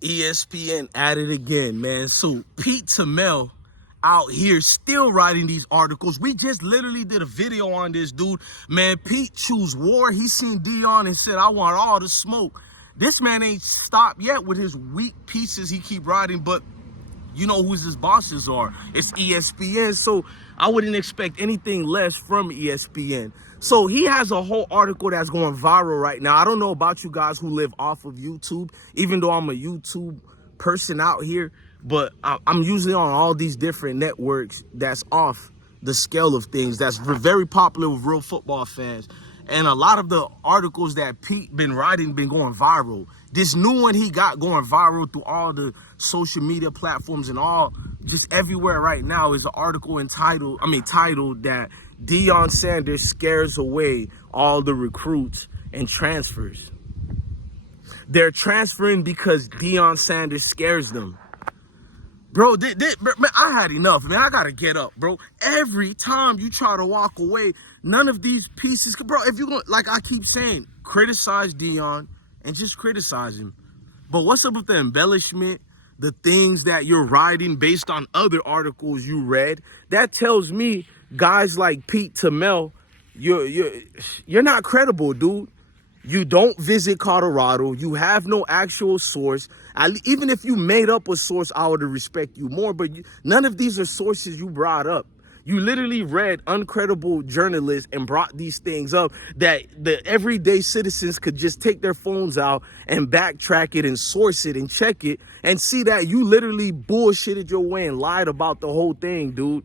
ESPN at it again, man. So Pete Thamel out here still writing these articles. We just literally did a video on this dude. Man, Pete choose war. He seen Deion and said, I want all the smoke. This man ain't stopped yet with his weak pieces he keep writing, but you know who his bosses are. It's ESPN, so I wouldn't expect anything less from ESPN. So he has a whole article that's going viral right now. I don't know about you guys who live off of YouTube, even though I'm a YouTube person out here, but I'm usually on all these different networks that's off the scale of things, that's very popular with real football fans. And a lot of the articles that Pete been writing been going viral. This new one he got going viral through all the social media platforms and all, just everywhere right now, is an article titled that Deion Sanders scares away all the recruits and transfers. They're transferring because Deion Sanders scares them. Bro, man, I had enough, man. I gotta get up, bro. Every time you try to walk away, none of these pieces, bro, if you're gonna, like I keep saying, criticize Deion and just criticize him. But what's up with the embellishment, the things that you're writing based on other articles you read? That tells me guys like Pete Thamel, you're not credible, dude. You don't visit Colorado. You have no actual source. Even if you made up a source, I would respect you more. But none of these are sources you brought up. You literally read uncredible journalists and brought these things up that the everyday citizens could just take their phones out and backtrack it and source it and check it and see that you literally bullshitted your way and lied about the whole thing, dude.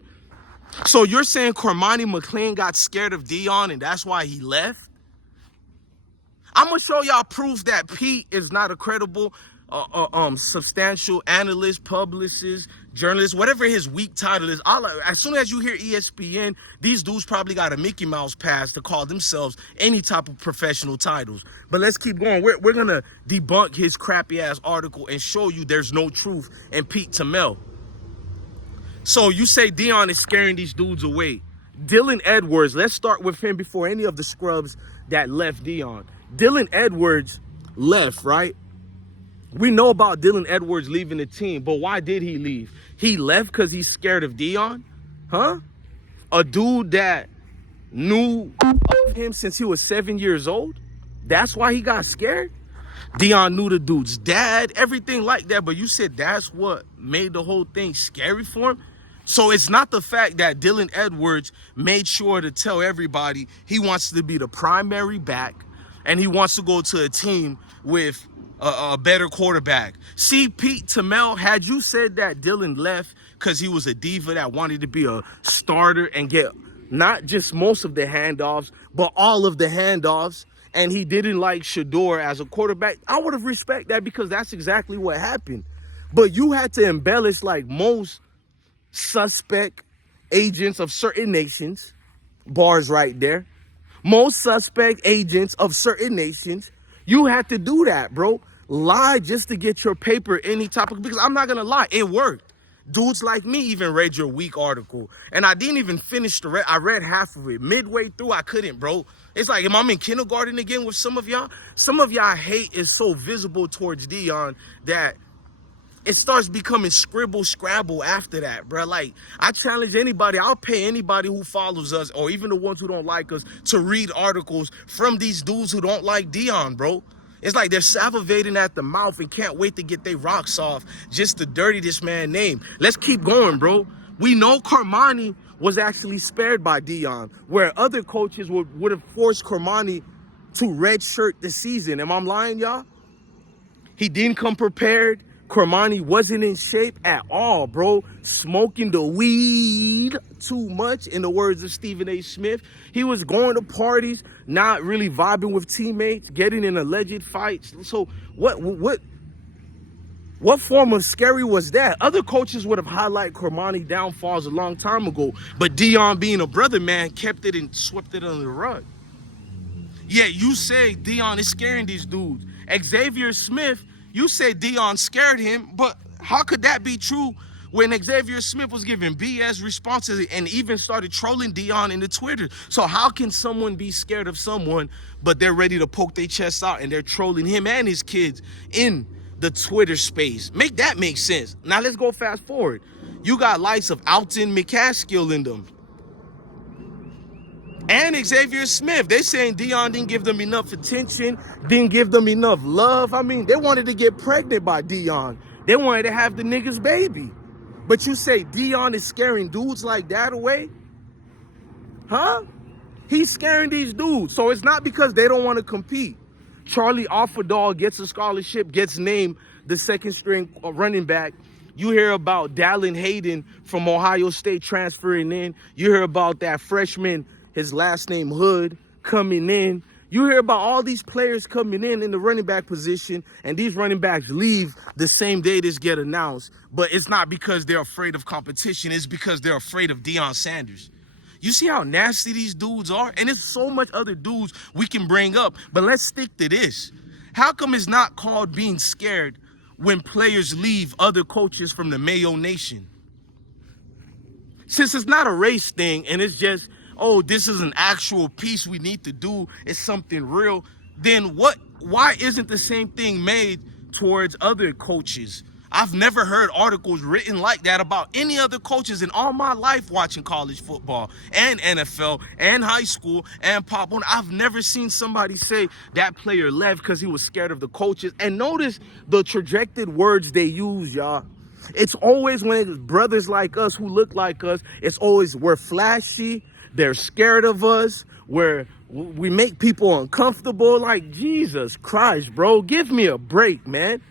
So you're saying Cormani McLean got scared of Deion and that's why he left? I'm going to show y'all proof that Pete is not a credible, substantial analyst, publicist, journalist, whatever his weak title is. As soon as you hear ESPN, these dudes probably got a Mickey Mouse pass to call themselves any type of professional titles. But let's keep going. We're going to debunk his crappy-ass article and show you there's no truth in Pete Thamel. So you say Deion is scaring these dudes away. Dylan Edwards, let's start with him before any of the scrubs that left Deion. Dylan Edwards left, right? We know about Dylan Edwards leaving the team, but why did he leave? He left because he's scared of Deion? Huh? A dude that knew of him since he was 7 years old? That's why he got scared? Deion knew the dude's dad, everything like that, but you said that's what made the whole thing scary for him? So it's not the fact that Dylan Edwards made sure to tell everybody he wants to be the primary back and he wants to go to a team with a better quarterback. See, Pete Thamel, had you said that Dylan left because he was a diva that wanted to be a starter and get not just most of the handoffs, but all of the handoffs, and he didn't like Shador as a quarterback, I would have respected that because that's exactly what happened. But you had to embellish like most suspect agents of certain nations, bars right there, most suspect agents of certain nations, you had to do that, bro. Lie just to get your paper any topic, because I'm not gonna lie, it worked. Dudes like me even read your weak article, and I didn't even finish I read half of it. Midway through, I couldn't, bro. It's like, am I in kindergarten again with some of y'all? Some of y'all hate is so visible towards Deion that it starts becoming scribble scrabble after that, bro. Like, I challenge anybody, I'll pay anybody who follows us, or even the ones who don't like us, to read articles from these dudes who don't like Deion, bro. It's like they're salivating at the mouth and can't wait to get their rocks off just to dirty this man's name. Let's keep going, bro. We know Cormani was actually spared by Deion, where other coaches would have forced Cormani to redshirt the season. Am I lying, y'all? He didn't come prepared. Cormani wasn't in shape at all, bro. Smoking the weed too much, in the words of Stephen A. Smith. He was going to parties, not really vibing with teammates, getting in alleged fights. So what form of scary was that? Other coaches would have highlighted Cormani downfalls a long time ago, but Deion, being a brother man, kept it and swept it under the rug. Yeah, you say Deion is scaring these dudes. Xavier Smith, you say Deion scared him, but how could that be true when Xavier Smith was giving BS responses and even started trolling Deion in the Twitter? So how can someone be scared of someone, but they're ready to poke their chest out and they're trolling him and his kids in the Twitter space. Make that make sense. Now let's go fast forward. You got likes of Alton McCaskill in them. And Xavier Smith. They saying Deion didn't give them enough attention, didn't give them enough love. I mean, they wanted to get pregnant by Deion. They wanted to have the nigga's baby. But you say Deion is scaring dudes like that away? Huh? He's scaring these dudes. So it's not because they don't want to compete. Charlie Offerdahl gets a scholarship, gets named the second string running back. You hear about Dallin Hayden from Ohio State transferring in. You hear about that freshman, his last name Hood, coming in. You hear about all these players coming in the running back position, and these running backs leave the same day this get announced. But it's not because they're afraid of competition. It's because they're afraid of Deion Sanders. You see how nasty these dudes are? And there's so much other dudes we can bring up, but let's stick to this. How come it's not called being scared when players leave other coaches from the Mayo Nation? Since it's not a race thing and it's just, oh, this is an actual piece we need to do, it's something real, then why isn't the same thing made towards other coaches? I've never heard articles written like that about any other coaches in all my life watching college football and NFL and high school and pop on. I've never seen somebody say that player left because he was scared of the coaches. And notice the trajected words they use, y'all. It's always when it's brothers like us who look like us, it's always we're flashy, they're scared of us, we make people uncomfortable. Like, Jesus Christ, bro, give me a break, man.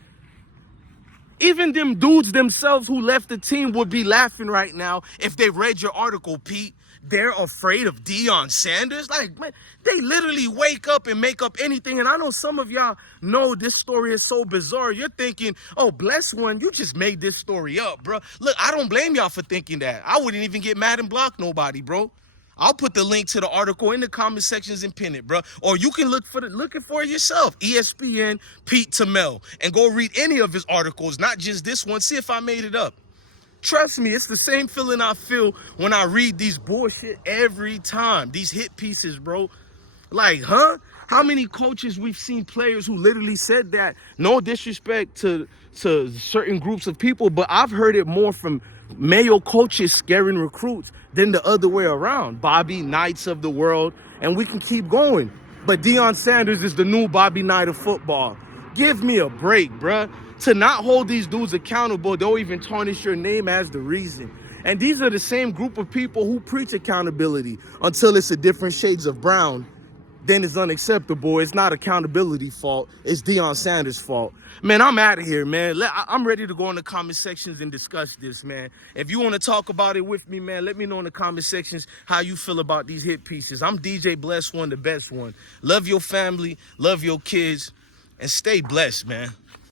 Even them dudes themselves who left the team would be laughing right now if they read your article, Pete. They're afraid of Deion Sanders? Like, man, they literally wake up and make up anything. And I know some of y'all know this story is so bizarre. You're thinking, oh, bless one, you just made this story up, bro. Look, I don't blame y'all for thinking that. I wouldn't even get mad and block nobody, bro. I'll put the link to the article in the comment sections and pin it, bro. Or you can look for it yourself. ESPN, Pete Thamel. And go read any of his articles, not just this one. See if I made it up. Trust me, it's the same feeling I feel when I read these bullshit every time. These hit pieces, bro. Like, huh? How many coaches we've seen players who literally said that? No disrespect to certain groups of people, but I've heard it more from Mayo coaches scaring recruits than the other way around. Bobby Knights of the world, and we can keep going. But Deion Sanders is the new Bobby Knight of football. Give me a break, bruh. To not hold these dudes accountable, they'll even tarnish your name as the reason. And these are the same group of people who preach accountability until it's a different shades of brown. Then it's unacceptable. It's not accountability fault. It's Deion Sanders' fault. Man, I'm out of here, man. I'm ready to go in the comment sections and discuss this, man. If you want to talk about it with me, man, let me know in the comment sections how you feel about these hit pieces. I'm DJ Bless One, the best one. Love your family, love your kids, and stay blessed, man.